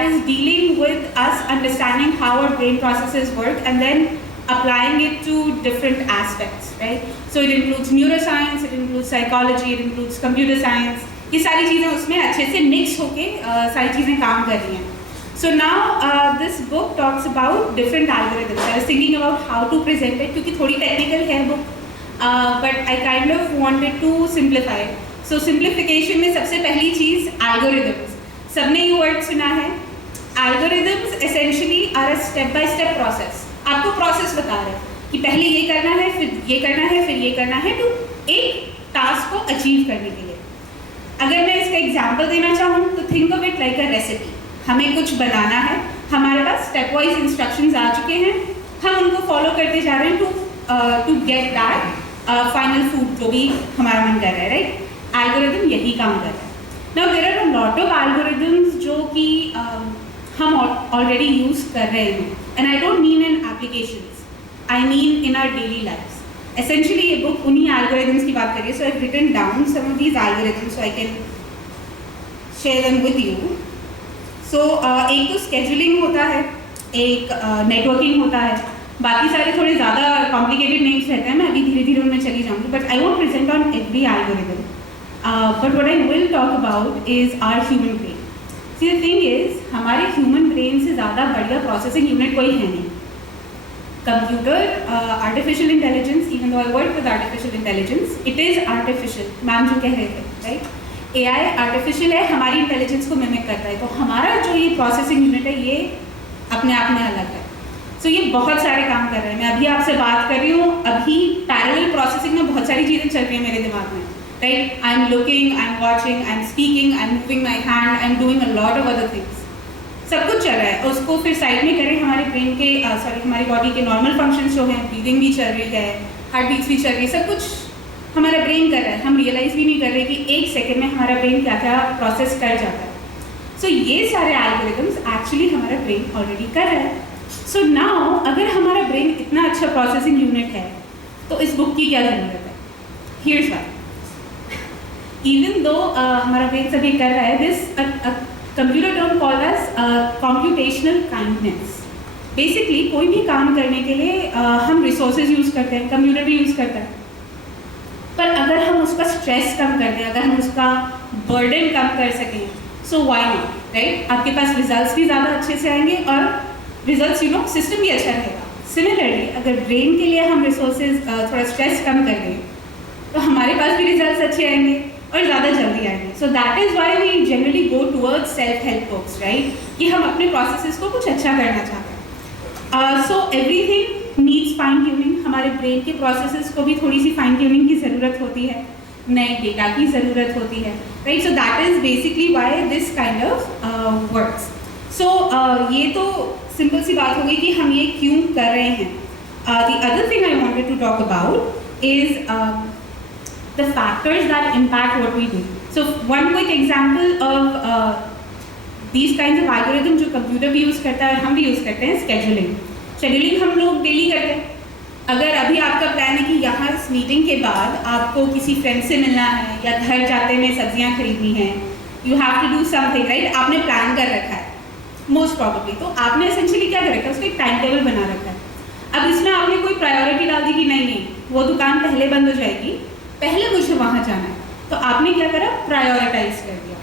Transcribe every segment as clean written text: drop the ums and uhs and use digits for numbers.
that is dealing with us understanding how our brain processes work and then applying it to different aspects, right? So it includes neuroscience, it includes psychology, it includes computer science. ये सारी चीज़ें उसमें अच्छे से mix होके सारी चीज़ें काम कर रही हैं. So now this book talks about different algorithms. I was thinking about how to present it क्योंकि थोड़ी technical है book, but I kind of wanted to simplify it. So simplification में सबसे पहली चीज़ algorithms. सबने ये word सुना है. Algorithms essentially are a step-by-step process. आपको process बता रहे हैं कि पहले ये करना है, फिर ये करना है, फिर ये करना है, तो एक task को achieve करने के लिए. अगर मैं इसका एग्जाम्पल देना चाहूँ तो think of it like a recipe. हमें कुछ बनाना है, हमारे पास स्टेप वाइज इंस्ट्रक्शंस आ चुके हैं, हम उनको फॉलो करते जा रहे हैं to get that final food जो भी हमारा मन कर रहा है, राइट? एल्गोरिदम यही काम कर रहा है. Now there are a lot of algorithms जो कि हम ऑलरेडी यूज कर रहे हैं, and I don't mean in applications, I mean in our daily lifes. Essentially ये बुक उन्हीं algorithms की बात कर रही है. So I've written down some of these algorithms so I can share them with you. So एक तो scheduling होता है, एक networking होता है, बाकी सारे थोड़े ज़्यादा complicated names रहते हैं, मैं अभी धीरे धीरे उनमें चली जाऊँगी. But I won't present on every algorithm. But what I will talk about is our human brain. See the thing is हमारे human brain से ज़्यादा बढ़िया processing unit कोई है नहीं. Computer, artificial intelligence, even though I work with artificial intelligence, it is artificial. Ma'am जो कह रहे थे, right? AI artificial है, हमारी intelligence को mimic करता है. तो हमारा जो ये processing unit है, ये अपने आप में अलग है. So ये बहुत सारे काम कर रहे हैं. मैं अभी आपसे बात कर रही हूँ, अभी parallel processing में बहुत सारी चीज़ें चल रही हैं मेरे दिमाग में, right? I'm looking, I'm watching, I'm speaking, I'm moving my hand, I'm doing a lot of other things. सब कुछ चल रहा है. उसको फिर साइड में करें, हमारे ब्रेन के हमारी बॉडी के नॉर्मल फंक्शंस जो हैं, ब्रीदिंग भी चल रही है, हार्ट बीट्स भी चल रही है, सब कुछ हमारा ब्रेन कर रहा है. हम रियलाइज़ भी नहीं कर रहे कि एक सेकंड में हमारा ब्रेन क्या क्या प्रोसेस कर जाता है. सो ये सारे एल्गोरिथम्स एक्चुअली हमारा ब्रेन ऑलरेडी कर रहा है. सो नाउ अगर हमारा ब्रेन इतना अच्छा प्रोसेसिंग यूनिट है तो इस बुक की क्या ज़रूरत है? Here's why. इवन दो हमारा ब्रेन सब ये कर रहा है, this computer term called as computational kindness. Basically कोई भी काम करने के लिए हम रिसोर्सेज यूज़ करते हैं, कंप्यूटर भी यूज़ करता है, पर अगर हम उसका स्ट्रेस कम कर दें, अगर हम उसका बर्डन कम कर सकें, सो व्हाई नॉट, राइट? आपके पास रिजल्ट्स भी ज़्यादा अच्छे से आएंगे और रिजल्ट्स सिस्टम भी अच्छा रहेगा. सिमिलरली अगर ब्रेन के लिए हम रिसोर्सेज थोड़ा स्ट्रेस कम कर दें तो हमारे पास भी रिजल्ट्स अच्छे आएंगे और ज़्यादा जल्दी आएंगे. So that is why we generally go towards self help books, right? कि हम अपने प्रोसेसेस को कुछ अच्छा करना चाहते हैं. So everything needs fine tuning. हमारे ब्रेन के प्रोसेसेस को भी थोड़ी सी फाइन ट्यूनिंग की ज़रूरत होती है, नए डेटा की ज़रूरत होती है, right? So that is basically why this kind of works. So ये तो सिंपल सी बात हो गई कि हम ये क्यों कर रहे हैं. The other thing I wanted to talk about is the factors that impact what we do. So one quick example of these kinds of algorithms जो कंप्यूटर भी यूज़ करता है और हम भी यूज़ करते हैं, scheduling. Scheduling हम लोग डेली करते हैं. अगर अभी आपका प्लान है कि यहाँ इस मीटिंग के बाद आपको किसी फ्रेंड से मिलना है या घर जाते में सब्जियाँ खरीदनी हैं, you have to do something, right? आपने प्लान कर रखा है मोस्ट प्रॉबेबली. तो आपने एसेंशियली क्या कर रखा है, उसका एक टाइम टेबल बना रखा है. अब इसमें आपने कोई प्रायोरिटी डाल दी कि नहीं वो दुकान पहले बंद हो जाएगी, पहले मुझे वहाँ जाना है, तो आपने क्या करा, प्रायोरिटाइज कर दिया.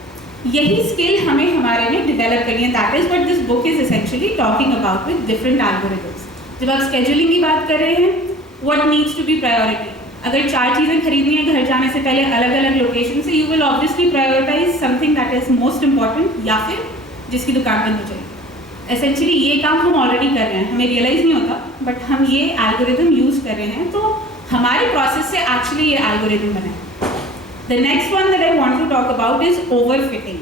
यही स्किल हमें हमारे में डेवलप करनी है. That is what this book is essentially talking about with different algorithms. जब आप स्केड्यूलिंग की बात कर रहे हैं, what needs to be priority. अगर 4 चीज़ें खरीदनी है घर जाने से पहले अलग अलग लोकेशन से, you will obviously prioritise something that is most important, या फिर जिसकी दुकान बंद हो जाएगी. एसेंशियली ये काम हम ऑलरेडी कर रहे हैं, हमें रियलाइज़ नहीं होता, बट हम ये एल्गोरिथम यूज़ कर रहे हैं. तो हमारे प्रोसेस से एक्चुअली ये एल्गोरिथम बना है. The next one that I want to talk about is overfitting.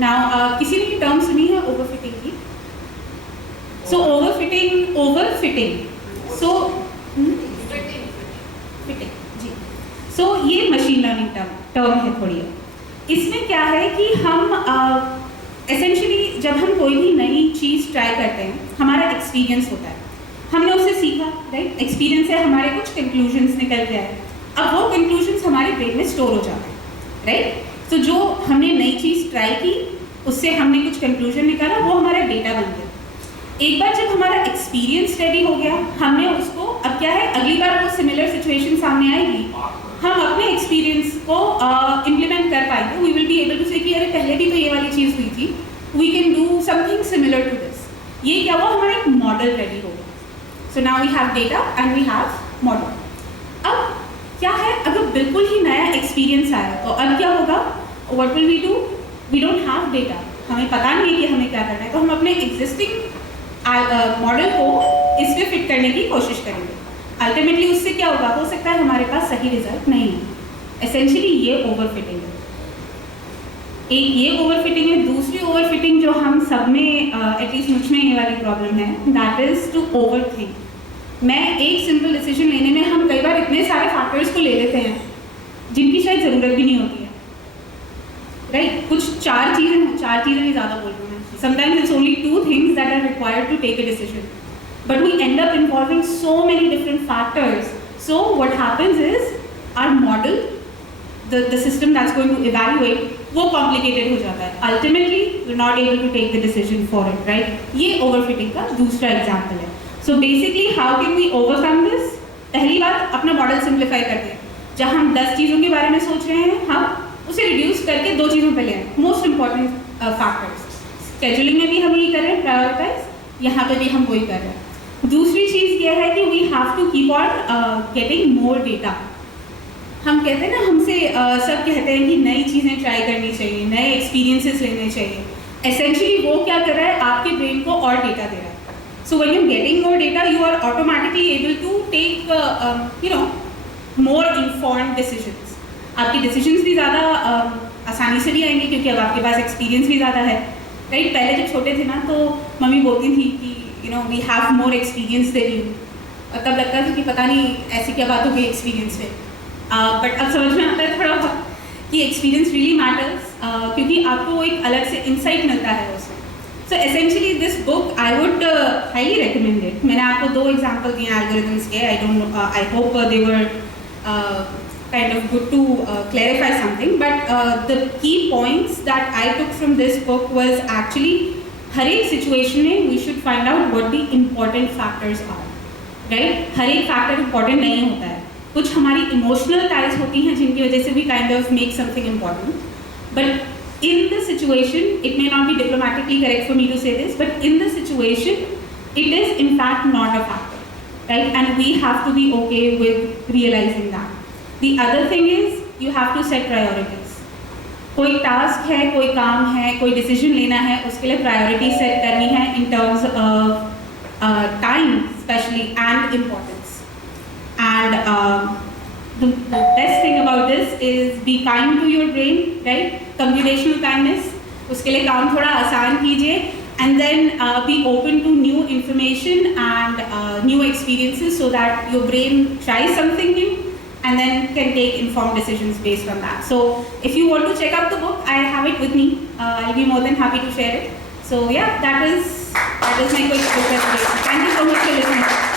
Now किसी ने ये टर्म सुनी है ओवरफिटिंग की? सो ओवरफिटिंग सो फिटिंग जी. सो ये मशीन लर्निंग टर्म है थोड़ी. इसमें क्या है कि हम एसेंशियली जब हम कोई भी नई चीज़ ट्राई करते हैं, हमारा एक्सपीरियंस होता है, हमने उससे सीखा, राइट? एक्सपीरियंस से हमारे कुछ कंक्लूजन्स निकल के आए. अब वो कंक्लूजन्स हमारे ब्रेन में स्टोर हो जाते हैं, राइट? तो जो हमने नई चीज़ ट्राई की, उससे हमने कुछ कंक्लूजन निकाला, वो हमारा डेटा बन गया। एक बार जब हमारा एक्सपीरियंस रेडी हो गया, हमने उसको, अब क्या है, अगली बार वो सिमिलर सिचुएशन सामने आएगी, हम अपने एक्सपीरियंस को इम्प्लीमेंट कर पाएंगे। We will be able to say कि अरे पहले भी तो ये वाली चीज़ हुई थी, we can do something similar to this. ये क्या हुआ, हमारा एक मॉडल रेडी हो गया। So now we have data and we have model. अब क्या है, अगर बिल्कुल ही नया एक्सपीरियंस आया तो अब क्या होगा, what will we do, we don't have data, हमें पता नहीं है कि हमें क्या करना है, तो हम अपने एग्जिस्टिंग मॉडल को इस पे फिट करने की कोशिश करेंगे। अल्टीमेटली उससे क्या होगा, हो सकता है हमारे पास सही रिजल्ट नहीं है। एसेंशियली ये ओवरफिटिंग है। एक ये ओवरफिटिंग है। दूसरी ओवरफिटिंग जो हम सब में, एटलीस्ट मुझ में ये वाली प्रॉब्लम है, दैट इज टू ओवरथिंक। मैं एक सिंपल डिसीजन लेने में हम कई बार इतने सारे फैक्टर्स को ले लेते हैं जिनकी शायद ज़रूरत भी नहीं होती है, राइट? कुछ चार चीज़ें भी ज़्यादा बोल रही हूँ मैं। Sometimes it's only 2 things that are required to take a decision, but we end up involving so many different factors. So what happens is our model, the system that's going to evaluate, वो complicated हो जाता है. Ultimately, we're not able to take the decision for it, right? ये overfitting का दूसरा example है. So basically, how can we overcome this? पहली बात, अपना मॉडल सिंप्लीफाई करते हैं। जहाँ हम 10 चीज़ों के बारे में सोच रहे हैं, हम उसे रिड्यूस करके 2 चीज़ों पे ले आए, मोस्ट इंपॉर्टेंट फैक्टर्स। शेड्यूलिंग में भी हम यही कर रहे हैं, प्रायोरिटाइज, यहाँ पे भी हम वही कर रहे हैं। दूसरी चीज़ ये है कि we have to keep on getting more data. हम कहते हैं ना, हमसे सब कहते हैं कि नई चीज़ें ट्राई करनी चाहिए, नए एक्सपीरियंसेस लेने चाहिए। एसेंशियली वो क्या कर रहा है, आपके ब्रेन को और डेटा दे रहा है। So when you getting more data, you are automatically able to take more informed decisions. आपके डिसीजंस भी ज़्यादा आसानी से भी आएंगे क्योंकि अब आपके पास एक्सपीरियंस भी ज़्यादा है, राइट? पहले जब छोटे थे ना, तो मम्मी बोलती थी कि we have more experience than you, और तब लगता था कि पता नहीं ऐसी क्या बात हो गई एक्सपीरियंस में। बट अब समझ में आता है थोड़ा बहुत कि एक्सपीरियंस रियली मैटर्स, क्योंकि आपको एक अलग से इंसाइट मिलता है उसमें। So essentially this book I would highly recommend it. मैंने आपको 2 एग्जाम्पल दिए एल्गोरिथम्स के। I hope they were kind of good to clarify something, but the key points that I took from this book was actually हर एक situation में we should find out what the important factors are, right? हर एक factor important नहीं होता है, कुछ हमारी emotional ties होती हैं जिनकी वजह से we kind of make something important, but in the situation, it may not be diplomatically correct for me to say this, but in the situation, it is in fact not a factor, right? And we have to be okay with realizing that. The other thing is you have to set priorities. कोई task है, कोई काम है, कोई decision लेना है, उसके लिए प्रायोरिटी सेट करनी है in terms of time especially and importance. And the best thing about this is be kind to your brain, right? Computational kindness. उसके लिए काम थोड़ा आसान कीजिए, and then be open to new information and new experiences so that your brain tries something new and then can take informed decisions based on that. So if you want to check out the book, I have it with me. I'll be more than happy to share it. So yeah, that is my quick book presentation. Thank you so much for listening.